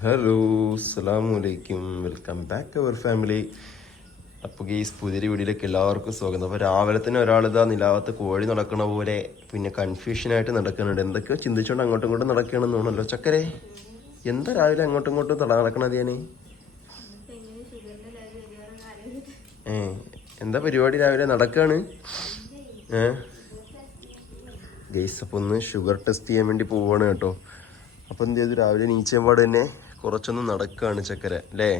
Hello അസ്സാം വലൈക്കും welcome back our family. അപ്പോൾ ഗെയ്സ് പുതിയൊരു വീഡിയോയിലേക്ക് എല്ലാവർക്കും സ്വാഗതം. അപ്പോൾ രാവിലെ തന്നെ ഒരാൾ ഇതാ നിലാവത്ത് കോഴി നടക്കണ പോലെ പിന്നെ കൺഫ്യൂഷനായിട്ട് നടക്കുന്നുണ്ട്. എന്തൊക്കെയോ ചിന്തിച്ചുകൊണ്ട് അങ്ങോട്ടും ഇങ്ങോട്ടും നടക്കണമെന്ന് തോന്നല്ലോ ചക്കരെ. എന്താ രാവിലെ അങ്ങോട്ടും ഇങ്ങോട്ടും തട നടക്കണത് ഞാൻ എന്താ പരിപാടി രാവിലെ നടക്കാണ്? ഏ? ഗെയ്സ് ഒന്ന് ഷുഗർ ടെസ്റ്റ് ചെയ്യാൻ വേണ്ടി പോവാണ് കേട്ടോ. അപ്പോൾ എന്ത് ചെയ്തു? രാവിലെ നീച്ചപാട് തന്നെ കുറച്ചൊന്ന് നടക്കുകയാണ് ചക്കര അല്ലേ?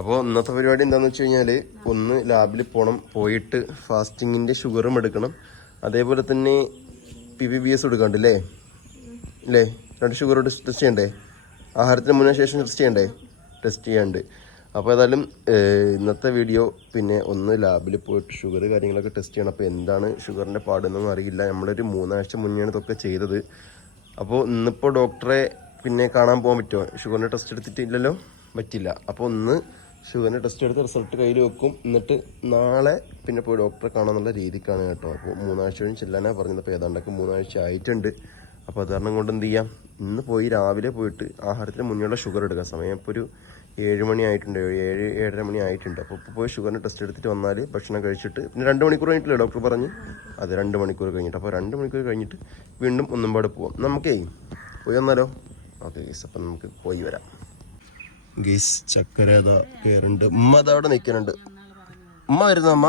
അപ്പോൾ ഇന്നത്തെ പരിപാടി എന്താണെന്ന് വെച്ച് കഴിഞ്ഞാൽ ഒന്ന് ലാബിൽ പോകണം പോയിട്ട് ഫാസ്റ്റിങ്ങിന്റെ ഷുഗറും എടുക്കണം. അതേപോലെ തന്നെ പി പി ബി എസ് എടുക്കാണ്ട് അല്ലേ? അല്ലേ? രണ്ട് ഷുഗർ ടെസ്റ്റ് ചെയ്യണ്ടേ? ആഹാരത്തിന് മുന്നേ ശേഷം ടെസ്റ്റ് ചെയ്യണ്ടേ? ടെസ്റ്റ് ചെയ്യാണ്ട്. അപ്പോൾ ഏതായാലും ഇന്നത്തെ വീഡിയോ പിന്നെ ഒന്ന് ലാബിൽ പോയിട്ട് ഷുഗർ കാര്യങ്ങളൊക്കെ ടെസ്റ്റ് ചെയ്യണം. അപ്പോൾ എന്താണ് ഷുഗറിന്റെ പാടെന്നൊന്നും അറിയില്ല. നമ്മളൊരു മൂന്നാഴ്ച മുന്നെയാണ് ഇതൊക്കെ ചെയ്തത്. അപ്പോൾ ഇന്നിപ്പോൾ ഡോക്ടറെ പിന്നെ കാണാൻ പോകാൻ പറ്റുമോ? ഷുഗറിന്റെ ടെസ്റ്റ് എടുത്തിട്ടില്ലല്ലോ? പറ്റില്ല. അപ്പോൾ ഒന്ന് ഷുഗറിന്റെ ടെസ്റ്റ് എടുത്ത് റിസൾട്ട് കയ്യിൽ വെക്കും. എന്നിട്ട് നാളെ പിന്നെ പോയി ഡോക്ടറെ കാണാന്നുള്ള രീതിക്കാണ് കേട്ടോ. അപ്പോൾ മൂന്നാഴ്ച കഴിഞ്ഞ് ചെല്ലാനാണ് പറഞ്ഞത്. അപ്പോൾ ഏതാണ്ടൊക്കെ മൂന്നാഴ്ച ആയിട്ടുണ്ട്. അപ്പോൾ അത് കാരണം കൊണ്ട് എന്ത് ചെയ്യാം? ഇന്ന് പോയി രാവിലെ പോയിട്ട് ആഹാരത്തിന് മുന്നേയുള്ള ഷുഗർ എടുക്കാം. സമയം ഇപ്പോൾ ഒരു ഏഴ് മണി ആയിട്ടുണ്ട്. ഏഴ് ഏഴര മണി ആയിട്ടുണ്ട്. അപ്പോൾ പോയി ഷുഗറിന്റെ ടെസ്റ്റ് എടുത്തിട്ട് വന്നാൽ ഭക്ഷണം കഴിച്ചിട്ട് പിന്നെ രണ്ട് മണിക്കൂർ കഴിഞ്ഞിട്ടില്ലേ ഡോക്ടർ പറഞ്ഞ്? അത് രണ്ട് മണിക്കൂർ കഴിഞ്ഞിട്ട്. അപ്പോൾ രണ്ട് മണിക്കൂർ കഴിഞ്ഞിട്ട് വീണ്ടും ഒന്നും പാടെ പോവാം. നമുക്കേ പോയി വന്നാലോ? ഓക്കെ ഗീസ് അപ്പം നമുക്ക് പോയി വരാം. ഗീസ് ചക്കര ഏതാ കയറുണ്ട് ഉമ്മ അതവിടെ നിൽക്കുന്നുണ്ട്. ഉമ്മ വരുന്ന അമ്മ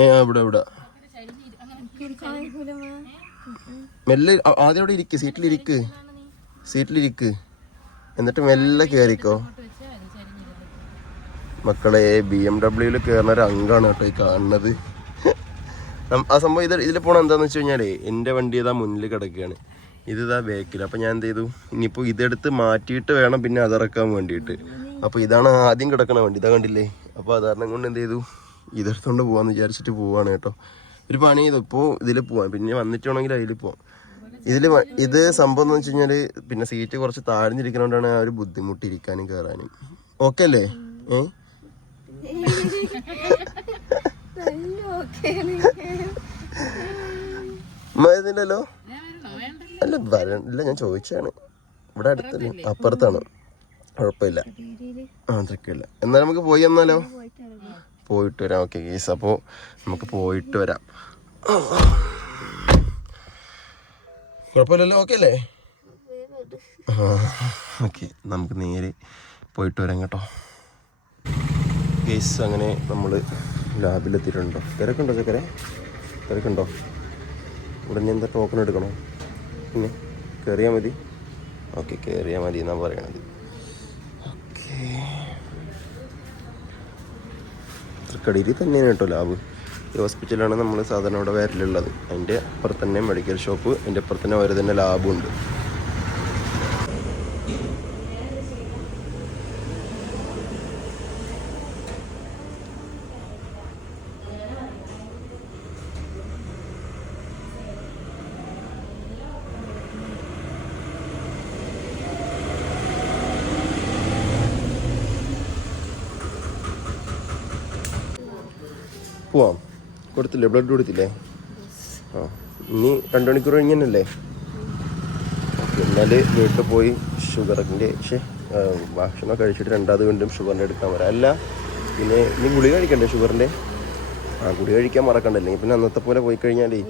ഏ ഇവിടെ ഇവിടെ. മെല്ലെ ആദ്യം അവിടെ ഇരിക്ക് സീറ്റിലിരിക്ക് സീറ്റിലിരിക്ക് എന്നിട്ട് മെല്ലെ കയറിക്കോ മക്കളെ ബി എം ഡബ്ല്യൂയിൽ കയറുന്ന ഒരു അംഗമാണ് കേട്ടോ ഈ കാണുന്നത്. ആ സംഭവം ഇത് ഇതിൽ പോകണം എന്താന്ന് വെച്ച് കഴിഞ്ഞാൽ എന്റെ വണ്ടി ഏതാ മുന്നിൽ കിടക്കുകയാണ്. ഇത് ഇതാ ബാക്കിൽ അപ്പം ഞാൻ എന്ത് ചെയ്തു ഇനിയിപ്പോൾ ഇതെടുത്ത് മാറ്റിയിട്ട് വേണം പിന്നെ അതിറക്കാൻ വേണ്ടിയിട്ട്. അപ്പോൾ ഇതാണ് ആദ്യം കിടക്കണ വണ്ടി. ഇതാ കണ്ടില്ലേ? അപ്പോൾ അത് കാരണം കൊണ്ട് എന്ത് ചെയ്തു ഇതെടുത്തോണ്ട് പോവാന്ന് വിചാരിച്ചിട്ട് പോവാണ് കേട്ടോ. ഒരു പണി ചെയ്തു. ഇപ്പോൾ ഇതിൽ പോവാം. പിന്നെ വന്നിട്ട് വേണമെങ്കിൽ അതിൽ പോവാം ഇതിൽ ഇത് സംഭവം എന്ന് വെച്ച് കഴിഞ്ഞാൽ പിന്നെ സീറ്റ് കുറച്ച് താഴ്ന്നിരിക്കുന്നതുകൊണ്ടാണ് ആ ഒരു ബുദ്ധിമുട്ട് ഇരിക്കാനും കയറാനും ഓക്കെ അല്ലേ? ഏ? മരുന്നില്ലല്ലോ അല്ല വര- ഇല്ല ഞാൻ ചോദിച്ചാണ് ഇവിടെ അടുത്തല്ല അപ്പുറത്താണ്. കുഴപ്പമില്ല ആ തിരക്കില്ല എന്നാലും നമുക്ക് പോയി എന്നാലോ? പോയിട്ട് വരാം. ഓക്കെ കേസ് അപ്പോൾ നമുക്ക് പോയിട്ട് വരാം. കുഴപ്പമില്ലല്ലോ? ഓക്കെ അല്ലേ? ഓക്കെ. നമുക്ക് നേരെ പോയിട്ട് വരാം കേട്ടോ. കേസ് അങ്ങനെ നമ്മൾ ലാബിലെത്തിയിട്ടുണ്ടോ തിരക്കുണ്ടോ ചക്കരെ? തിരക്കുണ്ടോ? ഉടനെ എന്താ ടോക്കൺ എടുക്കണോ? പിന്നെ കയറിയാൽ മതി. ഓക്കെ കയറിയാൽ മതി എന്നാണ് പറയണത്. ഓക്കെ. തൃക്കടിയിൽ തന്നെയാണ് കേട്ടോ ലാബ്. ഈ ഹോസ്പിറ്റലാണ് നമ്മൾ സാധാരണ ഇവിടെ വരലുള്ളത്. അതിന്റെ അപ്പുറത്തന്നെ മെഡിക്കൽ ഷോപ്പ് അതിന്റെ അപ്പുറത്ത് തന്നെ വേറെ തന്നെ ലാബും പോവാം. കൊടുത്തില്ലേ? ബ്ലഡ് കൊടുത്തില്ലേ? ആ. ഇനി രണ്ട് മണിക്കൂർ കഴിഞ്ഞല്ലേ? എന്നാൽ വീട്ടിൽ പോയി ഷുഗറിന്റെ പക്ഷേ ഭക്ഷണം കഴിച്ചിട്ട് രണ്ടാമത് വീണ്ടും ഷുഗറിന്റെ എടുക്കാൻ വരാം. അല്ല പിന്നെ ഇനി ഗുളിക കഴിക്കണ്ടേ ഷുഗറിന്റെ ആ ഗുളി കഴിക്കാൻ മറക്കണ്ടല്ലേ പിന്നെ അന്നത്തെ പോലെ പോയി കഴിഞ്ഞാലേ.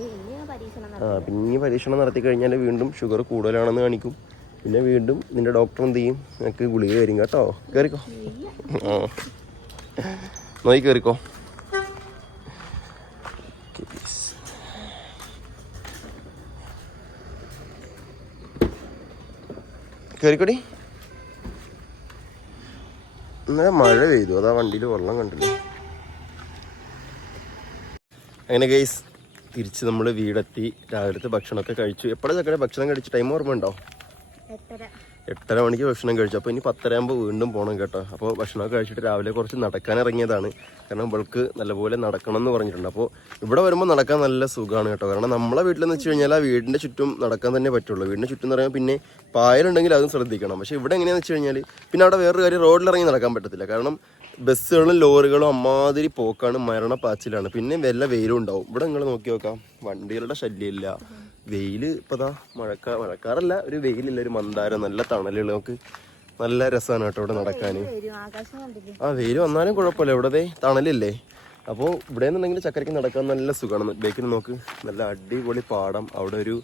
ആ പിന്നെ പരീക്ഷണം നടത്തി കഴിഞ്ഞാൽ വീണ്ടും ഷുഗർ കൂടുതലാണെന്ന് കാണിക്കും. പിന്നെ വീണ്ടും നിന്റെ ഡോക്ടർ എന്ത് ചെയ്യും? നിനക്ക് ഗുളിക തരും കേട്ടോ. കയറിക്കോ ആ. നോക്കി കയറിക്കോ കയറിക്കൊടി ഇന്നലെ മഴ പെയ്തു. അതാ വണ്ടിയിൽ വെള്ളം കണ്ടില്ലേ അങ്ങനെ ഗൈസ് തിരിച്ച് നമ്മൾ വീടെത്തി. രാവിലത്തെ ഭക്ഷണമൊക്കെ കഴിച്ചു. എപ്പോഴാണ് ചക്കടെ? ഭക്ഷണം കഴിച്ചു ടൈം ഓർമ്മ ഉണ്ടോ എട്ടര മണിക്ക് ഭക്ഷണം കഴിച്ചു. അപ്പോൾ ഇനി പത്തര ആകുമ്പോൾ വീണ്ടും പോകണം കേട്ടോ. അപ്പോൾ ഭക്ഷണമൊക്കെ കഴിച്ചിട്ട് രാവിലെ കുറച്ച് നടക്കാൻ ഇറങ്ങിയതാണ്. കാരണം ഇവൾക്ക് നല്ലപോലെ നടക്കണം എന്ന് പറഞ്ഞിട്ടുണ്ട്. അപ്പോൾ ഇവിടെ വരുമ്പോൾ നടക്കാൻ നല്ല സുഖമാണ് കേട്ടോ. കാരണം നമ്മളെ വീട്ടിലെന്ന് വെച്ച് കഴിഞ്ഞാൽ ആ വീടിന്റെ ചുറ്റും നടക്കാൻ തന്നെ പറ്റുള്ളൂ. വീടിന്റെ ചുറ്റും എന്ന് പറയുമ്പോൾ പിന്നെ പായലുണ്ടെങ്കിൽ അതും ശ്രദ്ധിക്കണം. പക്ഷേ ഇവിടെ എങ്ങനെയാണെന്ന് വെച്ച് കഴിഞ്ഞാൽ പിന്നെ അവിടെ വേറൊരു കാര്യം റോഡിലിറങ്ങി നടക്കാൻ പറ്റത്തില്ല. കാരണം ബസ്സുകളും ലോറികളും അമ്മാതിരി പോക്കാണ് മരണ മരണപ്പാച്ചിലാണ്. പിന്നെ വല്ല വെയിലും ഉണ്ടാവും. ഇവിടെ നിങ്ങൾ നോക്കി നോക്കാം. വണ്ടികളുടെ ശല്യമില്ല. വെയിൽ ഇപ്പതാ മഴക്കാ മഴക്കാറല്ല. ഒരു വെയിലില്ല ഒരു മന്ദാരം നല്ല തണലുകൾ. നമുക്ക് നല്ല രസമാണ് കേട്ടോ ഇവിടെ നടക്കാൻ ആ വെയിൽ വന്നാലും കുഴപ്പമില്ല. ഇവിടെ ദേ തണലില്ലേ? അപ്പോൾ ഇവിടെ നിന്നുണ്ടെങ്കിൽ ചക്കരയ്ക്ക് നടക്കാൻ നല്ല സുഖമാണ്. ബേക്കിൽ നോക്ക്. നല്ല അടിപൊളി പാടം. അവിടെ ഒരു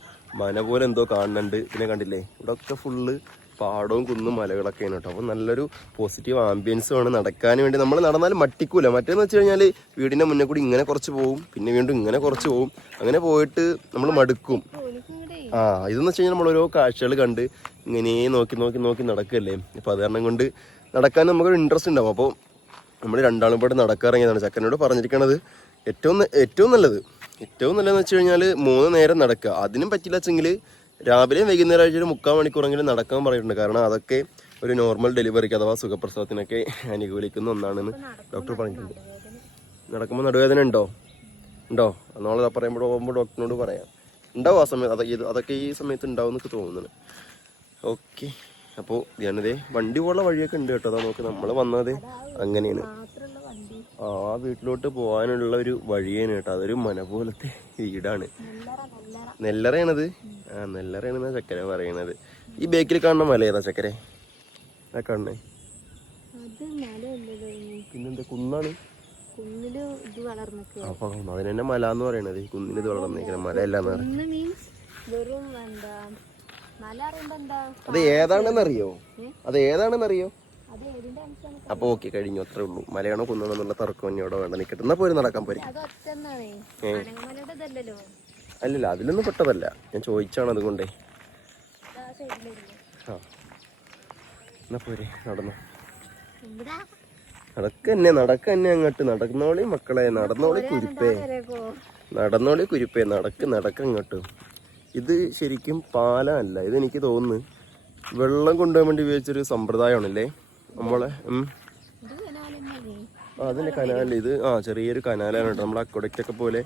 മന പോലെ എന്തോ കാണുന്നുണ്ട്. പിന്നെ കണ്ടില്ലേ? ഇവിടെ ഒക്കെ ഫുള്ള് പാടവും കുന്നും മലകളൊക്കെയാണ് കേട്ടോ. അപ്പോൾ നല്ലൊരു പോസിറ്റീവ് ആംബിയൻസ് ആണ് നടക്കാൻ വേണ്ടി. നമ്മൾ നടന്നാലും മട്ടിക്കൂല. മറ്റേന്ന് വെച്ച് കഴിഞ്ഞാൽ വീടിന്റെ മുന്നേ കൂടി ഇങ്ങനെ കുറച്ച് പോവും. പിന്നെ വീണ്ടും ഇങ്ങനെ കുറച്ച് പോവും. അങ്ങനെ പോയിട്ട് നമ്മൾ മടുക്കും. ആ ഇതെന്ന് വെച്ച് കഴിഞ്ഞാൽ നമ്മൾ ഓരോ കാഴ്ചകൾ കണ്ട് ഇങ്ങനെ നോക്കി നോക്കി നോക്കി നടക്കല്ലേ. അപ്പോൾ അത് കാരണം കൊണ്ട് നടക്കാൻ നമുക്കൊരു ഇൻട്രസ്റ്റ് ഉണ്ടാവും. അപ്പോൾ നമ്മൾ രണ്ടാളും പാട്ട് നടക്കാറിങ്ങിയതാണ് ചക്കനോട് പറഞ്ഞിരിക്കണത് ഏറ്റവും ഏറ്റവും നല്ലത്. ഏറ്റവും നല്ലതെന്ന് വെച്ച് കഴിഞ്ഞാൽ മൂന്ന് നേരം നടക്കുക. അതിനും പറ്റില്ല വെച്ചെങ്കിൽ രാവിലെയും വൈകുന്നേരം ആഴ്ച ഒരു മുക്കാൽ മണിക്കൂറെങ്കിലും നടക്കാൻ പറഞ്ഞിട്ടുണ്ട്. കാരണം അതൊക്കെ ഒരു നോർമൽ ഡെലിവറിക്ക് അഥവാ സുഖപ്രസവത്തിനൊക്കെ അനുകൂലിക്കുന്ന ഒന്നാണെന്ന് ഡോക്ടർ പറഞ്ഞിട്ടുണ്ട്. നടക്കുമ്പോൾ നടുവേദന ഉണ്ടോ? ഉണ്ടോ? നാളെ പറയുമ്പോൾ പോകുമ്പോൾ ഡോക്ടറിനോട് പറയാം. ഉണ്ടാവും ആ സമയത്ത് അതൊക്കെ ഇത് അതൊക്കെ ഈ സമയത്ത് ഉണ്ടാവും എന്നൊക്കെ തോന്നുന്നത് ഓക്കെ അപ്പോൾ ഞാനിതേ വണ്ടി പോലുള്ള വഴിയൊക്കെ ഉണ്ട് കേട്ടോ. അതാ നോക്ക് നമ്മൾ വന്നത് അങ്ങനെയാണ്. ആ വീട്ടിലോട്ട് പോകാനുള്ള ഒരു വഴിയാണ് കേട്ടോ. അതൊരു മന പോലത്തെ വീടാണ് നെല്ലറ നെല്ലറ നെല്ലറയാണത്? ആ നെല്ലറയാണെന്നാ ചക്കര പറയണത്. ഈ ബേക്കിൽ കാണുന്ന മല ഏതാ ചക്കര? ആ കാണണേ. പിന്നെന്താ കുന്നാണ്? അപ്പൊ അതിന് തന്നെ മല എന്ന് പറയണത്. കുന്നിന് ഇത് വളർന്നേക്കണ മല അല്ലാന്ന് പറയും മീൻസ് വെറും എന്താ മല അറിയുമ്പോ എന്താ അത് ഏതാണെന്നറിയോ? അത് ഏതാണെന്ന് അപ്പൊ ഓക്കെ കഴിഞ്ഞു. അത്രേ ഉള്ളൂ. മലയാണോ കുന്നാണോ എന്നുള്ള തർക്കം ഇനി അവിടെ വേണ്ട. നിക്കട്ടെ. എന്നാ പോയി നടക്കാൻ ഇതല്ലല്ലോ അല്ലല്ല അതിലൊന്നും പെട്ടതല്ല. ഞാൻ ചോദിച്ചാണ് അതുകൊണ്ടേ. ആ എന്നാ പോരെ നടന്നു. നടക്കന്നെ നടക്ക തന്നെ നടക്ക തന്നെ അങ്ങോട്ട്. നടന്നോളി മക്കളെ നടന്നോളി കുരുപ്പേ. നടന്നോളി കുരുപ്പേ. നടക്ക് നടക്ക് അങ്ങോട്ട് ഇത് ശരിക്കും പാലമല്ല ഇത് എനിക്ക് തോന്നുന്നു വെള്ളം കൊണ്ടുപോകാൻ വേണ്ടി ഉപയോഗിച്ചൊരു സമ്പ്രദായമാണല്ലേ? നമ്മളെ അതിന്റെ കനാൽ ഇത് ആ ചെറിയൊരു കനാലാണ് കേട്ടോ. നമ്മുടെ അക്കൊടക്കൊക്കെ പോലെ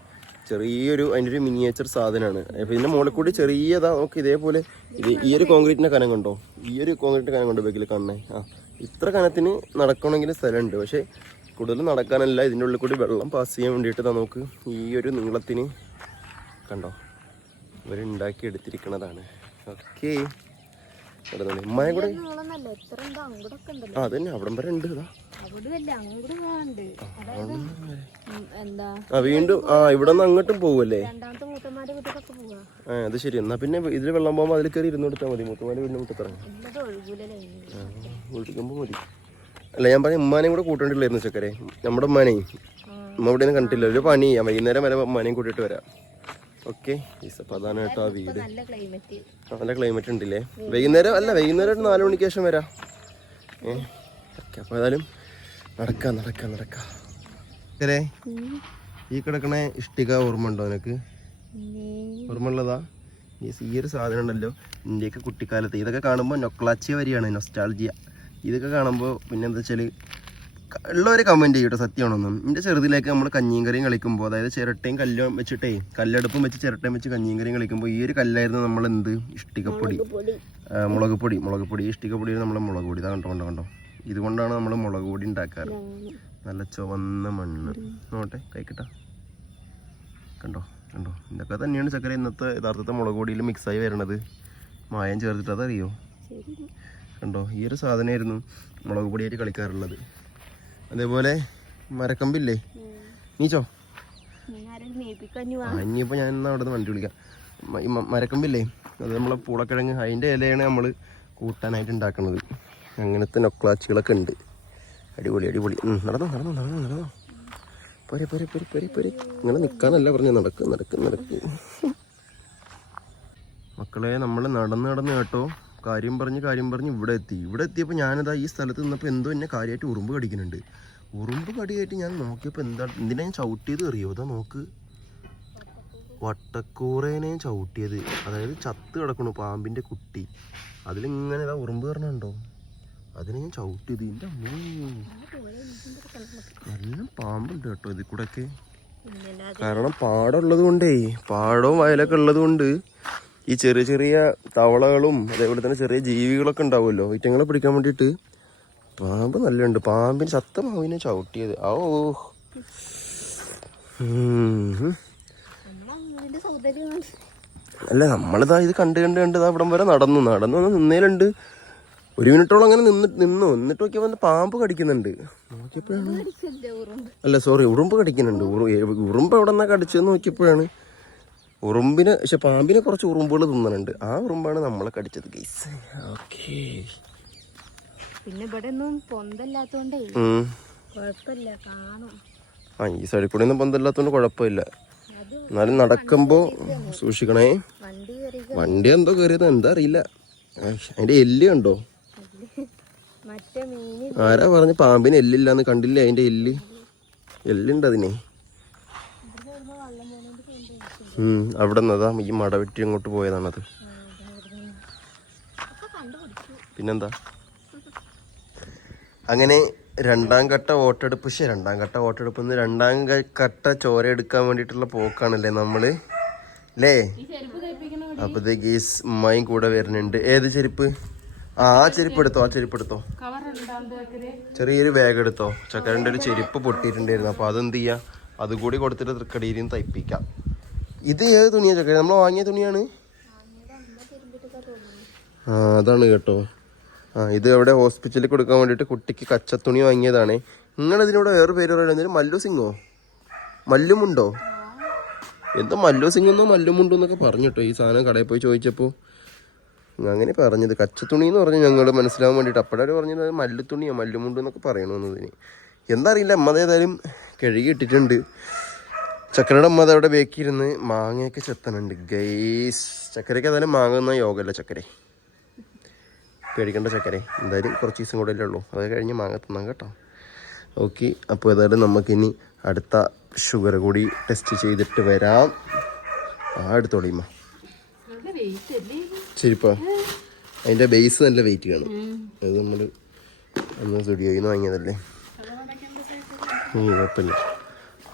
ചെറിയൊരു അതിന്റെ ഒരു മിനിയേച്ചർ സാധനമാണ് അപ്പൊ ഇതിന്റെ മുകളിൽ കൂടി ചെറിയതാ നമുക്ക് ഇതേപോലെ ഇത് ഈ ഒരു കോൺക്രീറ്റിന്റെ കനം കണ്ടോ? ഈ ഒരു കോൺക്രീറ്റ് കനം കണ്ടോ ബേക്കിൽ കാണണേ? ആ ഇത്ര കനത്തിന് നടക്കണമെങ്കിൽ സ്ഥലമുണ്ട്. പക്ഷേ കൂടുതൽ നടക്കാനല്ല ഇതിന്റെ ഉള്ളിൽ കൂടി വെള്ളം പാസ് ചെയ്യാൻ വേണ്ടിയിട്ട് നമുക്ക് ഈ ഒരു നീളത്തിന് കണ്ടോ? ഇവരുണ്ടാക്കി എടുത്തിരിക്കണതാണ് ഓക്കേ ഉമ്മയും കൂടെ നീളന്നല്ല എത്ര ഉണ്ടോ? അങ്ങോട്ടൊക്കെ ഉണ്ടല്ലോ. ആ അതന്നെ അവിടം വരെ ഉണ്ട് ഇതാ. അങ്ങോട്ട് പോകാണ്ട് അതായത് എന്താ? ആ വീണ്ടും ആ ഇവിടെ നിന്ന് അങ്ങോട്ടും പോവല്ലേ? ആ അത് ശരി. എന്നാ പിന്നെ ഇതിൽ വെള്ളം പോകുമ്പോൾ അതിൽ കയറി ഇരുന്ന് കൊടുത്താൽ മതി. മുറ്റത്തിറങ്ങി എന്നത് ഒഴുകൂലല്ലേ കുളിക്കുമ്പോൾ മതി. അല്ല ഞാൻ പറഞ്ഞ ഉമ്മാനെയും കൂടെ കൂട്ടേണ്ടില്ലായിരുന്നു ചക്കരെ. നമ്മുടെ ഉമ്മാനെയും ഉമ്മ ഇവിടെ നിന്ന് കണ്ടില്ല ഒരു പണി. ചെയ്യാം വൈകുന്നേരം വരെ ഉമ്മാനെയും കൂട്ടിയിട്ട് വരാം. ഓക്കെ. പ്രധാനമായിട്ട് ആ വീട്. നല്ല ക്ലൈമറ്റ് ഉണ്ടല്ലേ? വൈകുന്നേരം അല്ല വൈകുന്നേരം ഒരു നാല് മണിക്ക് ശേഷം വരാം. ഏ ഓക്കെ അപ്പോൾ ഏതായാലും നടക്കാം നടക്കാം നടക്കാം. ഈ കിടക്കണ ഇഷ്ടിക ഓർമ്മ ഉണ്ടോ നിനക്ക്? ഓർമ്മ ഉള്ളതാ? ഈ ഒരു സാധനം ഉണ്ടല്ലോ ഇന്ത്യയ്ക്ക് കുട്ടിക്കാലത്ത്. ഇതൊക്കെ കാണുമ്പോൾ നൊക്ലാച്ചിയ വരികയാണ് നൊസ്റ്റാൾജിയ ഇതൊക്കെ കാണുമ്പോൾ പിന്നെന്താ വെച്ചാൽ ഉള്ളവരെ കമന്റ് ചെയ്യൂട്ടോ സത്യമാണെന്നും. എന്റെ ചെറുതിലേക്ക് നമ്മൾ കഞ്ഞിയും കറിയും കളിക്കുമ്പോൾ അതായത് ചിരട്ടയും കല്ലും വെച്ചിട്ടേ കല്ലെടുപ്പും വെച്ച് ചിരട്ടയും വെച്ച് കഞ്ഞിയും കറിയും കളിക്കുമ്പോൾ ഈ ഒരു കല്ലായിരുന്നു നമ്മൾ എന്ത് ഇഷ്ടികപ്പൊടി. മുളക് പൊടി. മുളക് പൊടി. ഇഷ്ടികപ്പൊടി നമ്മൾ മുളക് പൊടി. ഇതാ കണ്ടോ കണ്ടോ കണ്ടോ. ഇതുകൊണ്ടാണ് നമ്മൾ മുളക് പൊടി ഉണ്ടാക്കാറ്. നല്ല ചുവന്ന മണ്ണ്. നോട്ടെ കൈക്കിട്ട. കണ്ടോ കണ്ടോ. ഇതൊക്കെ തന്നെയാണ് ചക്കര ഇന്നത്തെ യഥാർത്ഥത്തെ മുളക് പൊടിയിൽ മിക്സായി വരണത്. മായം ചേർത്തിട്ട് അതറിയോ? കണ്ടോ ഈ ഒരു സാധനമായിരുന്നു മുളക് പൊടിയായിട്ട് കളിക്കാറുള്ളത്. അതേപോലെ മരക്കമ്പില്ലേ? നീച്ചോ? ഇനിയിപ്പോ ഇനിയിപ്പോൾ ഞാൻ എന്നാ അവിടെ നിന്ന് വണ്ടി വിളിക്കാം. മരക്കമ്പില്ലേ? അത് നമ്മളെ പൂളക്കിഴങ്ങ്. അതിന്റെ ഇലയാണ് നമ്മൾ കൂട്ടാനായിട്ട് ഉണ്ടാക്കുന്നത് അങ്ങനത്തെ നൊക്ലാച്ചുകളൊക്കെ ഉണ്ട്. അടിപൊളി അടിപൊളി. നടന്നു നടന്നോ നടന്നോ നടന്നോ. പോരെ പോരെ പോരെ പോരെ പോരെ. ഇങ്ങനെ നിൽക്കാനല്ല പറഞ്ഞ നടക്ക് നടക്ക് നടക്ക്. മക്കളെ നമ്മൾ നടന്ന് നടന്ന് കേട്ടോ. കാര്യം പറഞ്ഞ് കാര്യം പറഞ്ഞ് ഇവിടെ എത്തി. ഇവിടെ എത്തിയപ്പോൾ ഞാനിതാ ഈ സ്ഥലത്ത് നിന്നപ്പോൾ എന്തോ എന്നെ കാര്യമായിട്ട് ഉറുമ്പ് കടിക്കുന്നുണ്ട്. ഉറുമ്പ് കടിയായിട്ട് ഞാൻ നോക്കിയപ്പോൾ എന്താ എന്തിനാ ഞാൻ ചവിട്ടിയത് അറിയോ? അതാ നോക്ക്. വട്ടക്കൂറേനെ ചവിട്ടിയത്. അതായത് ചത്ത് കിടക്കണു പാമ്പിന്റെ കുട്ടി. അതിലിങ്ങനെ ഇതാ ഉറുമ്പ് കയറണുണ്ടോ അതിനെ ഞാൻ ചവിട്ടിയത്. എന്റെ അമ്മോ. നല്ല പാമ്പുണ്ട് കേട്ടോ ഇതിൽ കൂടെ ഒക്കെ കാരണം പാടമുള്ളത് കൊണ്ടേ പാടവും വയലൊക്കെ ഉള്ളത് കൊണ്ട് ഈ ചെറിയ ചെറിയ തവളകളും അതേപോലെ തന്നെ ചെറിയ ജീവികളൊക്കെ ഉണ്ടാവുമല്ലോ. ഇറ്റങ്ങളെ പിടിക്കാൻ വേണ്ടിയിട്ട് പാമ്പ് നല്ലുണ്ട്. പാമ്പിന് ചത്ത മാവിനെ ചവിട്ടിയത്. ഓ അല്ല നമ്മളിതാ ഇത് കണ്ട് കണ്ട് കണ്ട് ഇതാ ഇവിടം വരെ നടന്നു. നടന്നു വന്ന് നിന്നേലുണ്ട്. ഒരു മിനിറ്റോളം അങ്ങനെ നിന്ന് നിന്നു. എന്നിട്ട് നോക്കിയപ്പോൾ വന്ന് പാമ്പ് കടിക്കുന്നുണ്ട്. നോക്കിയപ്പോഴാണ് അല്ല സോറി ഉറുമ്പ് കടിക്കുന്നുണ്ട്. ഉറുമ്പ് എവിടെ നിന്നാ കടിച്ചെന്ന് നോക്കിയപ്പോഴാണ് ഉറുമ്പിന് പക്ഷെ പാമ്പിനെ കുറച്ച് ഉറുമ്പുകൾ തിന്നുന്നുണ്ട് ആ ഉറുമ്പാണ് നമ്മളെ കടിച്ചത് ഗൈസ് ഓക്കേ. പിന്നെ ഇവിടെ ഒന്നും പൊന്തല്ലാത്തോണ്ടേ കുഴപ്പമില്ല കാണും. ആ ഈ സൈഡിൽ കൂടെ ഒന്നും പന്തല്ലാത്തതുകൊണ്ട് കുഴപ്പമില്ല. എന്നാലും നടക്കുമ്പോൾ സൂക്ഷിക്കണേ. വണ്ടി എന്തോ കയറിയത് എന്താ അറിയില്ല. അതിന്റെ എല്ല് കണ്ടോ? മറ്റേ മീന് ആരാ പറഞ്ഞു പാമ്പിന് എല്ലില്ലാന്ന് കണ്ടില്ലേ അതിന്റെ എല്ല്? എല്ലുണ്ട് അതിനെ അവിടെ നിന്നതാ ഈ മട വെട്ടി അങ്ങോട്ട് പോയതാണത്. പിന്നെന്താ? അങ്ങനെ രണ്ടാം ഘട്ട വോട്ടെടുപ്പ് പക്ഷേ രണ്ടാം ഘട്ട വോട്ടെടുപ്പ് എന്ന് രണ്ടാം ഘട്ട ചോര എടുക്കാൻ വേണ്ടിട്ടുള്ള പോക്കാണല്ലേ നമ്മൾ? അല്ലേ അപ്പൊ ഗീസ് ഉമ്മയും കൂടെ വരുന്നുണ്ട്. ഏത് ചെരുപ്പ്? ആ ചെരുപ്പ് എടുത്തോ ആ ചെരുപ്പ് എടുത്തോ. ചെറിയൊരു ബാഗ് എടുത്തോ. ചക്കരന്റെ ഒരു ചെരുപ്പ് പൊട്ടിയിട്ടുണ്ടായിരുന്നു. അപ്പൊ അതെന്ത് ചെയ്യാ? അതുകൂടി കൊടുത്തിട്ട് തൃക്കടിയിൽ തയ്പ്പിക്കാം. ഇത് ഏത് തുണിയാ ചക്കര നമ്മൾ വാങ്ങിയ തുണിയാണ്? ആ അതാണ് കേട്ടോ. ആ ഇത് എവിടെ ഹോസ്പിറ്റലിൽ കൊടുക്കാൻ വേണ്ടിയിട്ട് കുട്ടിക്ക് കച്ചത്തുണി വാങ്ങിയതാണ്. നിങ്ങൾ ഇതിനോട് വേറെ പേര് പറയുന്നത് മല്ലു സിംഗോ? മല്ലുമുണ്ടോ? എന്തോ മല്ലു സിംഗ് എന്നോ മല്ലുമുണ്ടോ എന്നൊക്കെ പറഞ്ഞിട്ടോ ഈ സാധനം കടയിൽ പോയി ചോദിച്ചപ്പോൾ അങ്ങനെ പറഞ്ഞത്. കച്ചത്തുണി എന്ന് പറഞ്ഞ് ഞങ്ങൾ മനസ്സിലാവാൻ വേണ്ടിയിട്ട് അപ്പോഴവർ പറഞ്ഞത് മല്ലുത്തുണിയോ മല്ലുമുണ്ടോ എന്നൊക്കെ പറയണമെന്നതിന് എന്താ അറിയില്ല. അമ്മതേതായാലും കഴുകി ഇട്ടിട്ടുണ്ട്. ചക്കരയുടെ അമ്മ അതവിടെ ബേക്കിയിരുന്ന് മാങ്ങയൊക്കെ ചെത്തനുണ്ട് ഗൈസ് ചക്കരയ്ക്ക് ഏതായാലും മാങ്ങ എന്ന യോഗമല്ല ചക്കര. പേടിക്കേണ്ട ചക്കരെ. എന്തായാലും കുറച്ച് ദിവസം കൂടെ ഉള്ളൂ. അത് കഴിഞ്ഞ് മാങ്ങ തിന്നാം കേട്ടോ. ഓക്കെ അപ്പോൾ ഏതായാലും നമുക്കിനി അടുത്ത ഷുഗർ കൂടി ടെസ്റ്റ് ചെയ്തിട്ട് വരാം. ആ എടുത്തോളിയമ്മ ശരിപ്പാ അതിന്റെ ബേസ് നല്ല വെയിറ്റ് കാണും അത് നമ്മൾ അന്ന് സ്റ്റുഡിയോയിൽ നിന്ന് വാങ്ങിയതല്ലേ? കുഴപ്പമില്ല.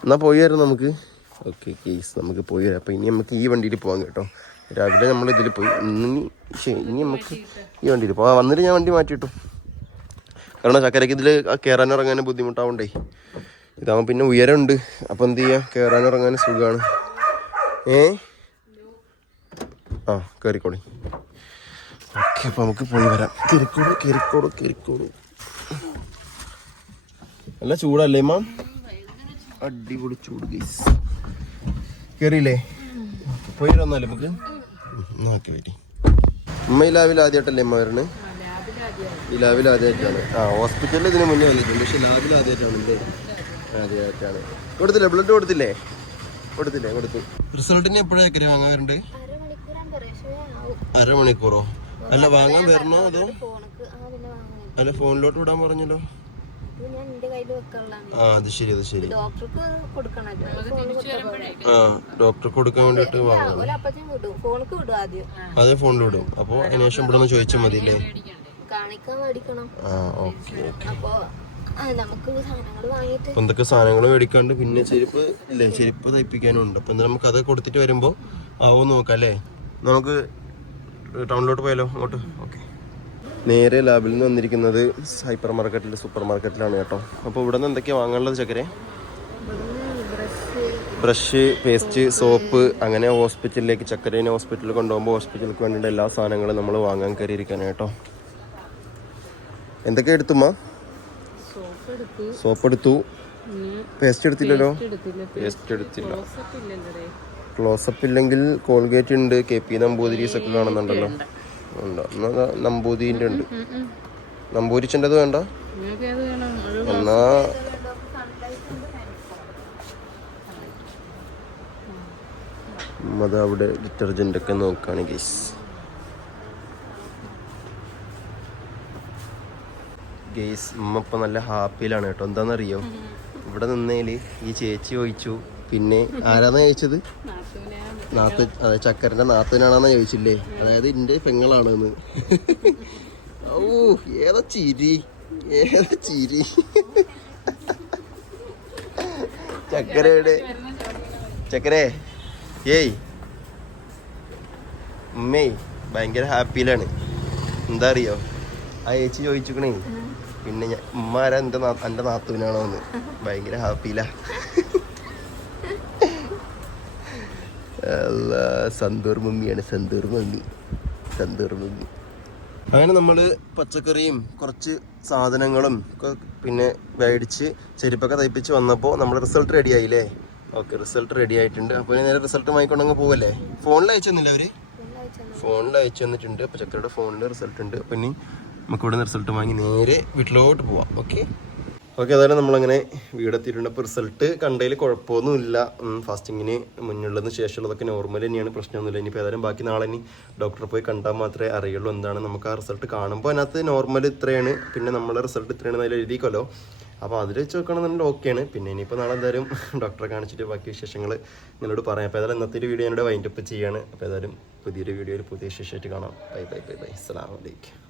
എന്നാൽ പോയി വരാം നമുക്ക്? ഓക്കെ കേസ് നമുക്ക് പോയി വരാം അപ്പോൾ ഇനി നമുക്ക് ഈ വണ്ടിയിൽ പോകാം കേട്ടോ. രാവിലെ നമ്മൾ ഇതിൽ പോയി. ഇനി ശരി ഇനി നമുക്ക് ഈ വണ്ടിയിൽ പോകാം വന്നിട്ട് ഞാൻ വണ്ടി മാറ്റിയിട്ടു കാരണം ചക്കരയ്ക്ക് ഇതിൽ കയറാനും ഇറങ്ങാനും ബുദ്ധിമുട്ടാവണ്ടേ. ഇതാകുമ്പോൾ പിന്നെ ഉയരമുണ്ട്. അപ്പോൾ എന്ത് ചെയ്യുക കയറാനും ഇറങ്ങാനും സുഖമാണ് ഏ? ആ കയറിക്കോളി ഓക്കെ അപ്പോൾ നമുക്ക് പോയി വരാം. കയറിക്കോളൂ കയറിക്കോളൂ കയറിക്കോളൂ നല്ല ചൂടല്ലേ മാം? അടിപൊളി ചൂട് ഗൈസ് കയറിയില്ലേ പോയി വന്നാലേ നമുക്ക് നോക്കി വരി. ഉമ്മ ഈ ലാവിൽ ആദ്യമായിട്ടല്ലേ അമ്മ വരണേ? ഈ ലാവിൽ ആദ്യമായിട്ടാണ്. ആ ഹോസ്പിറ്റലിൽ ഇതിന് മുന്നേ വന്നിട്ടുണ്ട്. പക്ഷെ ലാവിൽ ആദ്യമായിട്ടാണല്ലേ ആദ്യമായിട്ടാണ്. കൊടുത്തില്ലേ? ബ്ലഡ് കൊടുത്തില്ലേ? കൊടുത്തില്ലേ? കൊടുത്തു. റിസൾട്ടിന് എപ്പോഴായിരിക്കും വാങ്ങാൻ വരണ്ടേ? അരമണിക്കൂറോ? അല്ല വാങ്ങാൻ വരണോ അതോ? അല്ല ഫോണിലോട്ട് വിടാൻ പറഞ്ഞല്ലോ. ആ അത് ശരി അത് ശരി. ആ ഡോക്ടർക്ക് കൊടുക്കാൻ വേണ്ടിട്ട് വാങ്ങണം അതേ ഫോണിൽ വിടും. അപ്പോൾ അതിനുശേഷം ഇവിടെ നിന്ന് ചോദിച്ചാൽ മതി അല്ലേ ആ ഓക്കെ ഓക്കെ. അപ്പൊ നമുക്ക് സാധനങ്ങൾ വാങ്ങിയിട്ട് അപ്പൊ എന്തൊക്കെ സാധനങ്ങൾ മേടിക്കാണ്ട് പിന്നെ ചെരുപ്പ് ഇല്ലേ? ചെരുപ്പ് തയ്പ്പിക്കാനും ഉണ്ട് അപ്പൊ എന്താ നമുക്ക് അത് കൊടുത്തിട്ട് വരുമ്പോ ആവും നോക്കാം അല്ലേ? നമുക്ക് ടൗണിലോട്ട് പോയാലോ? അങ്ങോട്ട്? ഓക്കെ. നേരെ ലാബിൽ നിന്ന് വന്നിരിക്കുന്നത് ഹൈപ്പർ മാർക്കറ്റിൽ സൂപ്പർ മാർക്കറ്റിലാണ് കേട്ടോ. അപ്പോൾ ഇവിടെ നിന്ന് എന്തൊക്കെയാണ് വാങ്ങാനുള്ളത് ചക്കരെ? ബ്രഷ് ബ്രഷ് പേസ്റ്റ് സോപ്പ് അങ്ങനെ ഹോസ്പിറ്റലിലേക്ക് ചക്കരേനെ ഹോസ്പിറ്റലിൽ കൊണ്ടുപോകുമ്പോൾ ഹോസ്പിറ്റലിലേക്ക് വേണ്ടിയിട്ട് എല്ലാ സാധനങ്ങളും നമ്മൾ വാങ്ങാൻ കയറിയിരിക്കാനാണ് കേട്ടോ. എന്തൊക്കെ എടുത്തുമ്മ സോപ്പ് എടുത്ത് സോപ്പ് എടുത്തു പേസ്റ്റ് എടുത്തില്ലല്ലോ? എടുത്തില്ല. പേസ്റ്റ് എടുത്തില്ല. ക്ലോസപ്പ് ഇല്ലെങ്കിൽ കോൾഗേറ്റ് ഉണ്ട് കെ പി നമ്പൂതിരീസ് ഒക്കെ കാണുന്നുണ്ടല്ലോ. ഉണ്ട്. എന്നാ നമ്പൂതിരിന്റെ ഉണ്ട്. നമ്പൂരിച്ചന്റെത് വേണ്ട. എന്നാ അത് അവിടെ ഡിറ്റർജന്റ് ഒക്കെ നോക്കുകയാണ് ഗീസ് ഗെയ്സ് ഉമ്മ ഇപ്പം നല്ല ഹാപ്പിയിലാണ് കേട്ടോ. എന്താണെന്നറിയോ ഇവിടെ നിന്നേൽ ഈ ചേച്ചി ചോദിച്ചു പിന്നെ ആരാന്നാ ചോദിച്ചത്? നാത്ത് അതെ ചക്കരന്റെ നാത്തനാണെന്നാ ചോദിച്ചില്ലേ? അതായത് എന്റെ പെങ്ങളാണെന്ന്. ഓ ഏതാ ചിരി ഏതാ ചിരി. ചക്കരയുടെ ചക്കരേ ഏയ്. ഉമ്മേ ഭയങ്കര ഹാപ്പിയിലാണ്. എന്താ അറിയോ? ആ ചേച്ചി ചോദിച്ചുക്കണേ പിന്നെ ഞാൻ ഉമ്മാരാ എന്റെ എന്റെ നാത്തൂനാണോ എന്ന് ഭയങ്കര ഹാപ്പിയില്ല അല്ലാ, സന്തൂർ മമ്മിയാണ് സന്തൂർ മമ്മി സന്തൂർ മമ്മി. അങ്ങനെ നമ്മൾ പച്ചക്കറിയും കുറച്ച് സാധനങ്ങളും പിന്നെ മേടിച്ച് ചെരുപ്പൊക്കെ തയ്പ്പിച്ച് വന്നപ്പോൾ നമ്മൾ റിസൾട്ട് റെഡി ആയില്ലേ? ഓക്കെ റിസൾട്ട് റെഡി ആയിട്ടുണ്ട്. അപ്പോൾ നേരെ റിസൾട്ട് വാങ്ങിക്കൊണ്ടങ്ങ് പോവല്ലേ? ഫോണിൽ അയച്ചു തന്നില്ല അവർ ഫോണിൽ അയച്ചു തന്നിട്ടുണ്ട്. അപ്പോൾ ഫോണിൽ റിസൾട്ട് ഉണ്ട്. അപ്പോൾ ഇനി നമുക്ക് ഇവിടെ നിന്ന് റിസൾട്ട് വാങ്ങി നേരെ വീട്ടിലോട്ട് പോവാം. ഓക്കെ ഓക്കെ അതായത് നമ്മളങ്ങനെ വീടെത്തിയിട്ടുണ്ട്. അപ്പോൾ റിസൾട്ട് കണ്ടതിൽ കുഴപ്പമൊന്നുമില്ല. ഫാസ്റ്റിങ്ങിന് മുന്നുള്ളതിന് ശേഷമുള്ളതൊക്കെ നോർമൽ തന്നെയാണ്. പ്രശ്നമൊന്നുമില്ല. ഇനിയിപ്പോൾ ഏതായാലും ബാക്കി നാളെ ഇനി ഡോക്ടറെ പോയി കണ്ടാൽ മാത്രമേ അറിയുള്ളൂ എന്താണ് നമുക്ക് ആ റിസൾട്ട് കാണുമ്പോൾ. അതിനകത്ത് നോർമൽ ഇത്രയാണ്. പിന്നെ നമ്മളെ റിസൾട്ട് ഇത്രയാണ് അതിൽ എഴുതിക്കല്ലോ അപ്പോൾ അതിൽ വെച്ച് നോക്കുകയാണെന്നുണ്ടെങ്കിൽ ഓക്കെയാണ് പിന്നെ ഇനിയിപ്പോൾ നാളെ എന്തായാലും ഡോക്ടറെ കാണിച്ചിട്ട് ബാക്കി വിശേഷങ്ങൾ നിങ്ങളോട് പറയാം. അപ്പോൾ ഏതായാലും ഇന്നത്തെ വീഡിയോ എന്നോട് വൈൻഡപ്പ് ചെയ്യാണ്. അപ്പോൾ ഏതായാലും പുതിയൊരു വീഡിയോയിൽ പുതിയ വിശേഷമായിട്ട് കാണാം. Bye bye bye bye. അസ്സാം അലൈക്കും.